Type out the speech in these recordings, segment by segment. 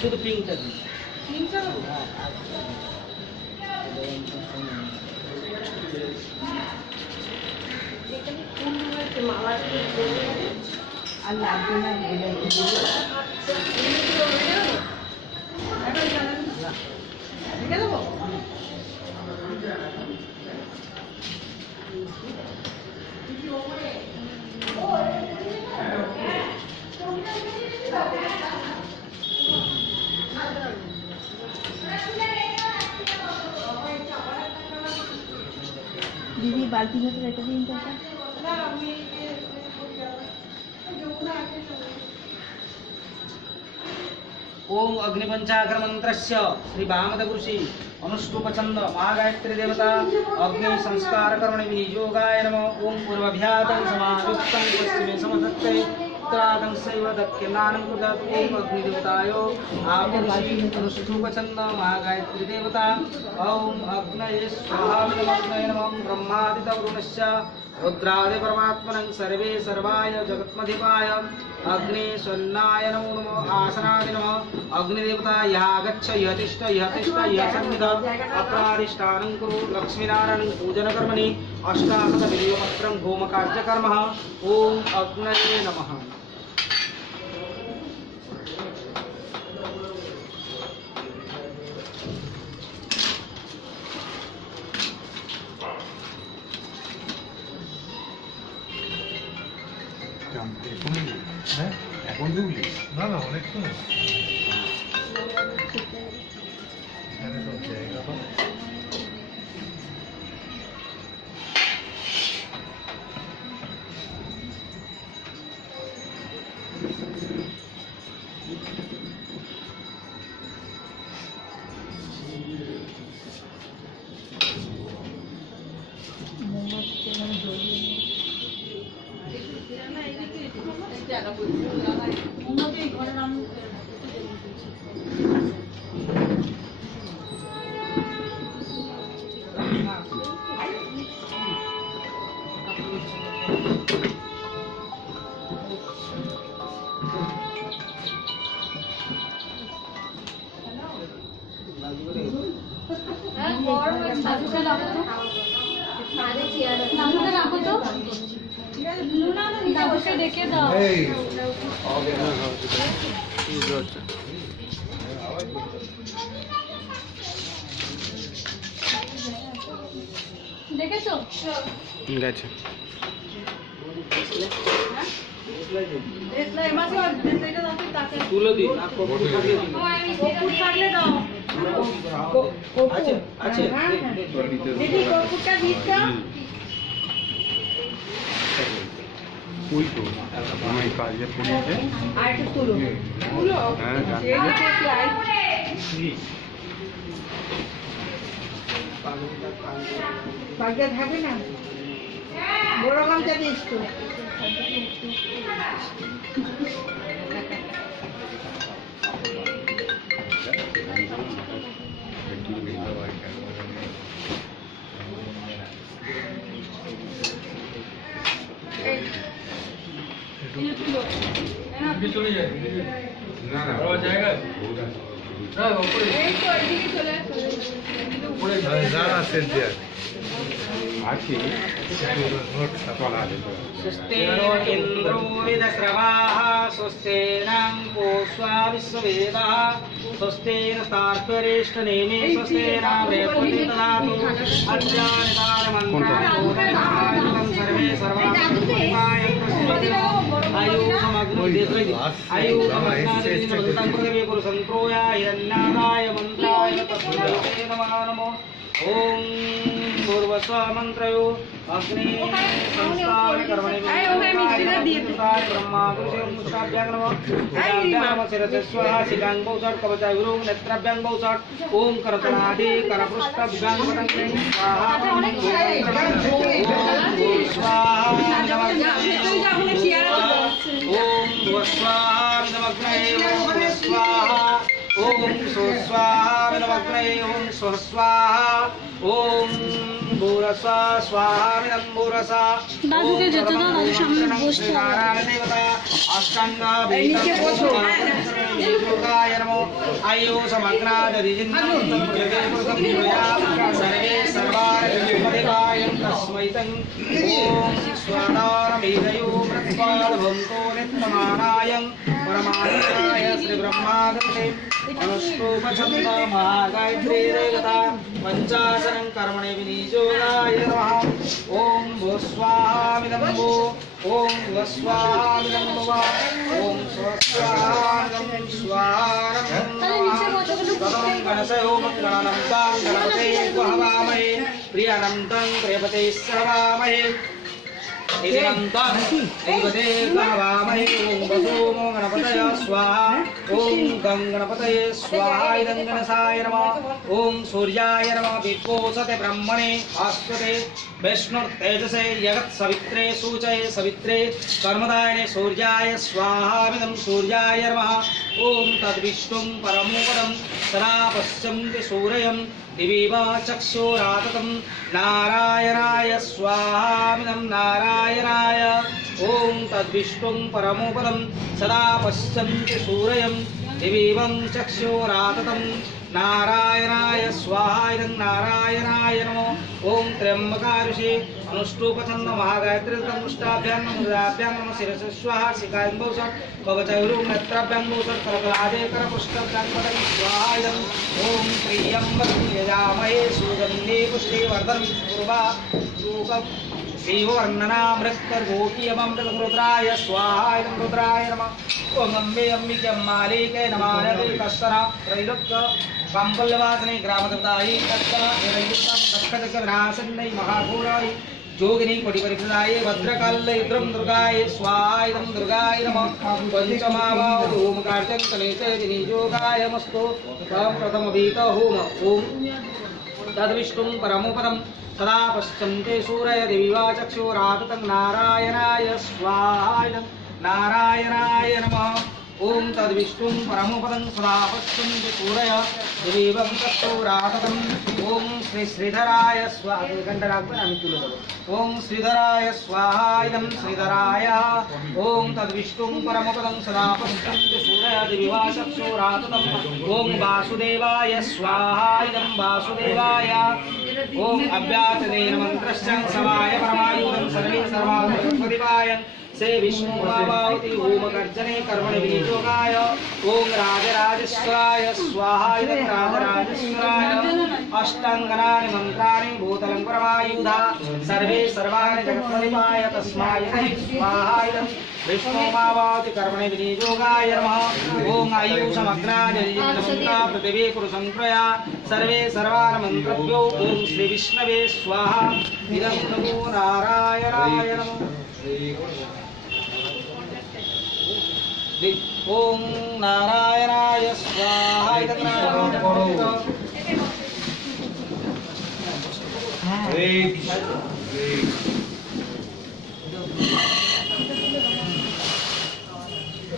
শুধু পিঙ্কটা দিন আর লাগবে না दीदी बाल्टी में तो रहता दिन तो ओम अग्निपंचाग्र मंत्रस्य श्री वामदेवऋषि अनुष्टुपचंद महागायत्री देवता अग्नि संस्कार कर्मणि विनियोगाय नमः। ओम पूर्वभ्यातं समायुक्तं पश्चिमे समदत्ते उत्तरादं सैव दक्षिणानं कुर्यात्। ओम अग्निदेवताय आपऋषि अनुष्टुपचंद महागायत्री देवता ओम अग्नये स्वाहा नमः। ब्रह्मादितवरुणस्य रुद्रादि परमात्मनं सर्वे सर्वाय जगत्मधिपाय अग्निशन्नाय नमो नमः। आसनादि नमः। अग्निदेवता यागच्छ यतिष्ठ यतिष्ठ यसन्निध अप्रादिष्टानं कुरु। लक्ष्मीनारायणं पूजनकर्मणि अष्टादशविधिपत्रं होमकार्यकर्मः। ओम अग्नये नमः। এখন দেখলি না না অনেক সময় দেখেছো গেছে তুলো দিন আর কপুর দিয়ে দিন। কপুর থাকলে দাও আছে আছে দিদি কপুরটা দিচ্ছো ওই তো আমার কাজে পড়েছে আর একটু তুলো তুলো হ্যাঁ এইটা কি আই পাগড়া থাকে না বড় গামছা দিস তো চলে যায় না না জায়গা আছি स्वस्तेनो इन्द्रो वेदस्रवाः स्वस्तेनां पूष्वा विश्ववेदाः स्वस्तेन स्तार्क्ष्यरेष्ठनेमि स्वस्तेना रेवती ददातु अज्ञानितारमन्त्राणि बोधयन्तं सर्वे सर्वाय आयुषमग्निदेवं पृथिवी पुरुषन्त्रोया हिरण्यादाय मन्त्राय तस्मै नमः नमो ओम पूर्वस्व मंत्रयो अग्नि संस्कार कर्मणि ब्रह्मा गुरुदेव मुषाभ्यां नमः नमः शिरसे स्वाहा शिकांग बहुचट कवचाय गुरु नेत्राभ्यां बहुचट ओम करतनादि करपृष्ठाभ्यां पतंगे स्वाहा ओम स्वाहा ओम स्वाहा नमग्ने ओम स्वाहा ओम स्वाहा नमग्ने ओम स्वाहा ओम भूरस्वा स्वाहा भूरसा दादू के जेते दाओ दादू सामने বসতে नारायण देवता अष्टांग वेदोगाय नमो आयो समग्नादरिजिन्नं जगे पुरुषं सर्वे सर्वारविदेवाय तस्मै तं ओम स्वादारमेदयो मृत्पादभवन्तो नित्यमानाय परमात्माय श्री ब्रह्मादते अनुष्टोपछन्द महागायत्री देवता पंचाशनं कर्मणे विनियोगाय नमः ओम भूस्वाहामिदं भो ओम भूस्वाहामिदं भव ओम स्वस्वाहामिदं स्वाहारं तदं गणसयो मङ्गलानन्तं गणपते वहवामहे प्रियानन्तं प्रियपते सर्वामहे इदन्तं देवते वहवामहे ओम वसोमो गणपतय स्वाहा ओम गं गणपतये स्वाहा इदं गणसाय नमः ओम सूर्याय नमः विद्वोसते ब्रह्मणे आस्ते वैष्णुर्तेजसे जगत् सवित्रे सूचये सवित्रे कर्मदायिने सूर्याय स्वाहामिदं सूर्याय नमः ओम तद्विष्णुं परमोपदं सदा पश्यन्ति सूर्यं दिवीव चक्षुराततं नारायणाय स्वाहामिदं नारायणाय ओम तद्विष्णुं परमोपदं सदा पश्यन्ति सूर्यं दिवीव चक्षुराततं नारायणाय स्वाहा इदं नारायणाय नमो ओम त्र्यंबकारुषे अनुष्टुपछन्द महागायत्री तमुष्टाभ्यां नमोदाभ्यां नमः शिरसे स्वाहा शिखायं बहुचट कवचयुरु नेत्राभ्यां बहुचट करकलादे करपुष्टाभ्यां पदं स्वाहा इदं ओम त्र्यंबकं यजामहे सुगन्धे पुष्टे वर्धनं पूर्वा सूकं शिववर्णनामृतकर्गोकीयमं रुद्राय स्वाहा इदं रुद्राय नमः ओम अम्बे अम्बिके अम्मालिके नमानते कस्सरा त्रैलोक्य पाम्पल्यवासने ग्रामदेवतायै कस्सरा निरयुक्तं दक्षदक्षविनाशन्नै महाघोराय जोगिनी कोटिपरिप्रदाये भद्रकाल्ये इन्द्रं दुर्गाय स्वाहा इदं दुर्गाय नमः पंचमाभाव होम कार्जं कलेते विनियोगाय मस्तु प्रथमवीत होम ओम तद्विष्णुं परमोपदं सदा पश्यन्ते सूरय दिविवा चक्षुराततं नारायणाय स्वाहा इदं नारायणाय नमः ओम तद्विष्णुं परमोपदं सदा पश्यन्ते सूरय दिविवं चक्षुराततं ओम श्री श्रीधराय स्वाहा ओम श्रीधराय स्वाहा इदं श्रीधराय ओम तद्विष्णुं परमोपदं सदा पश्यन्ते सूरय दिविवा चक्षुराततं ओम वासुदेवाय स्वाहा इदं वासुदेवाय ओम अव्यातदेन मन्त्रस्य सवाय परमायुधं सर्वे सर्वाधिपतिपाय से विष्णु भावावती ओम गर्जने कर्मणि विनियोगाय ओम राजराजेश्वराय स्वाहा इदं राजराजेश्वराय अष्टांगनानि मंत्राणि भूतलं परमायुधा सर्वे सर्वाणि जगत्पतिपाय तस्मै स्वाहा इदं विष्णु भावावती कर्मणि विनियोगाय नमः ओम आयुषमग्नाजयिन्नमन्त्रा पृथिवी पुरुषंप्रया सर्वे सर्वान् मन्त्रभ्यो ओम श्री विष्णवे स्वाहा इदं नमो नारायणाय नमः ओम नारायणाय स्वाहा इदं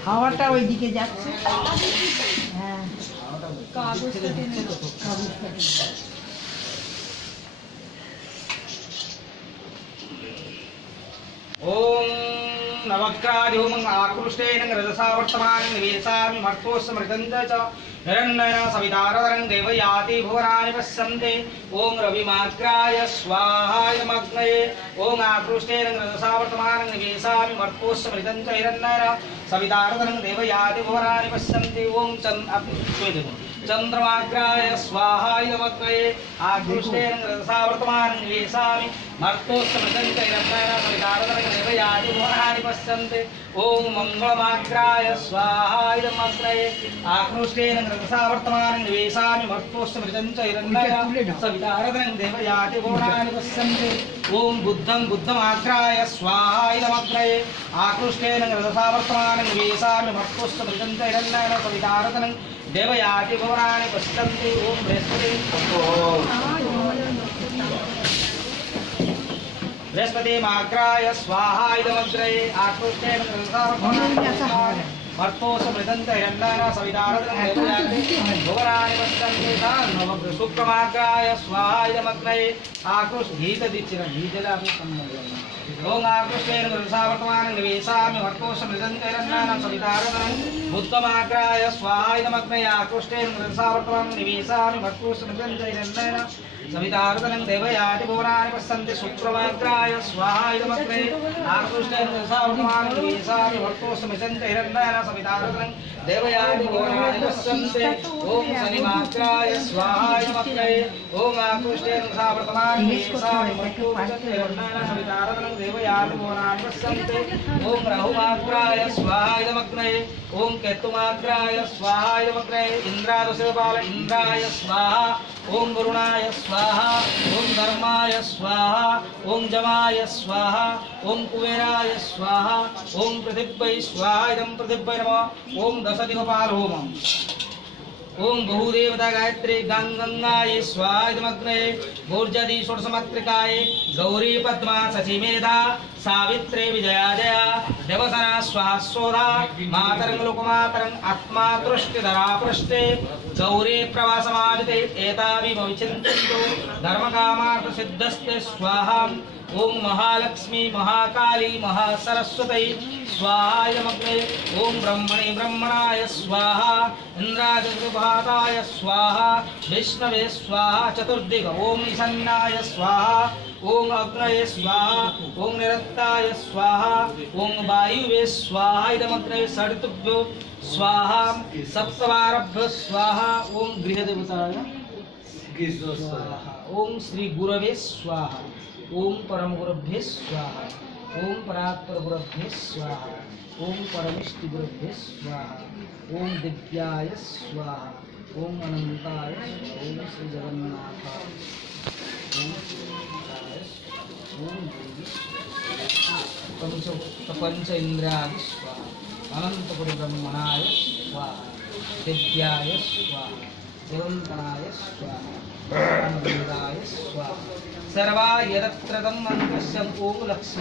হাওয়াটা ওইদিকে যাচ্ছে হ্যাঁ ओम नवग्रादिहोमं आकृष्टेन रजसा वर्तमानं निवेशामि मर्तोस्मृतं च हिरण्येन सवितारधरं देवयाति भुवनानि पश्यन्ते ओम रविमाग्राय स्वाहा इदमग्नये ओम आकृष्टेन रजसा वर्तमानं निवेशामि मर्तोस्मृतं च हिरण्येन सवितारधरं देवयाति भुवनानि पश्यन्ते ओम चंद्रमाग्राय स्वाहा इदमग्नये आकृष्टेन रजसा वर्तमानं निवेशामि मर्तोस्मृतं च हिरण्येन सवितारधरं देवयाति भुवनानि पश्यन्ते ओम मंगलमाग्राय स्वाहा इदमग्रे आकृष्टेन रसावर्तमानं निवेशामि मर्तोष्टमृतं च हिरण्मय सवितारदनं देवयाति भुवनानि पश्यन्ति ओम बुद्धं बुद्धमाग्राय स्वाहा इदमग्रे आकृष्टेन रसावर्तमानं निवेशामि मर्तोष्टमृतं च हिरण्मय सवितारदनं देवयाति भुवनानि पश्यन्ति ओम बृहस्पति माग्राय स्वाहा इदमग्रे आकृष्टेन रसावर्तमानं मर्तोष्टमृतं च हिरण्मय सवितारदनं देवयाति भुवनानि पश्यन्ति शुक्रमाग्राय स्वाहा इदमग्रे आकृष्ट गीत दीक्षित गीतला ओम आकृष्टेन रसावर्तमानं निवेशामि मर्तोष्टमृतं च हिरण्मय सवितारदनं बुद्धमाग्राय स्वाहा इदमग्रे आकृष्टेन रसावर्तमानं निवेशामि मर्तोष्टमृतं च हिरण्मय सवितारदनं देवयाति भुवनानि पश्यन्ति शुक्रमाग्राय स्वाहा इदमग्रे आकृष्टेन रसावर्तमानं निवेशामि मर्तोष्टमृतं च हिरण्मय सवितारदनं देवयाति भुवनानि पश्यन्ति ओम शनिमाग्राय स्वाहा इदमग्रे ओम आकृष्टेन रसावर्तमानं निवेशामि मर्तोष्टमृतं च हिरण्मय सवितारदनं देवयाति भुवनानि पश्यन्ति ओम राहुमाग्राय स्वाहा इदमग्रे ओम केतुमाग्राय स्वाहा इदमग्रे इंद्रादशपाल इंद्राय स्वाहा ओम वरुणाय स्वाहा ओम धर्माय स्वाहा ओम जमाय स्वाहा ओम कुबेराय स्वाहा ओम पृथिव्यै स्वाहा इदं पृथिव्यै नमः ओम दशदिक्पाल होमम् ओम बहुदेवता गायत्री गंगाय स्वाहा इदमग्ने भोर्जदी षोडशमात्रिकाय गौरी पद्मा सचिमेधा सावित्रे विजया जया देवसना स्वाहा सोधा मातरं लोकमातरं आत्मा दृष्टिधरा पृष्ठे गौरी प्रवासमादिते एतावि भविचिन्तन्तु धर्मकामार्थ सिद्धस्ते स्वाहा ओम महालक्ष्मी महाकाली महासरस्वती स्वाहा इदमग्ने ओम ब्रह्मणे ब्रह्मणाय स्वाहा इंद्राजगृभाताय स्वाहा विष्णवे स्वाहा चतुर्दिग ओम ईशान्याय स्वाहा ओम अग्नये स्वाहा ओम निरन्ताय स्वाहा ओम वायुवे स्वाहा इदमग्ने षड्भ्यो स्वाहा सप्तवारभ्यो स्वाहा ओम गृहदेवताय स्वाहा ओम श्री गुरवे स्वाहा ओम परम गुरुभ्ये स्वाहा ओम परात्पर गुरुभ्ये स्वाहा ओम परमिष्टि गुरुभ्ये स्वाहा ओम दिव्याय स्वाहा ओम अनंताय ओम श्री जगन्नाथाय ओम ओम देवी पंच इंद्रियाय स्वाहा अनंतपुर ब्रह्मणाय स्वाहा दिव्याय स्वाहा निरंतराय स्वाहा अनंताय स्वाहा सर्वा यदत्रदं मंत्रस्य ओम लक्ष्मी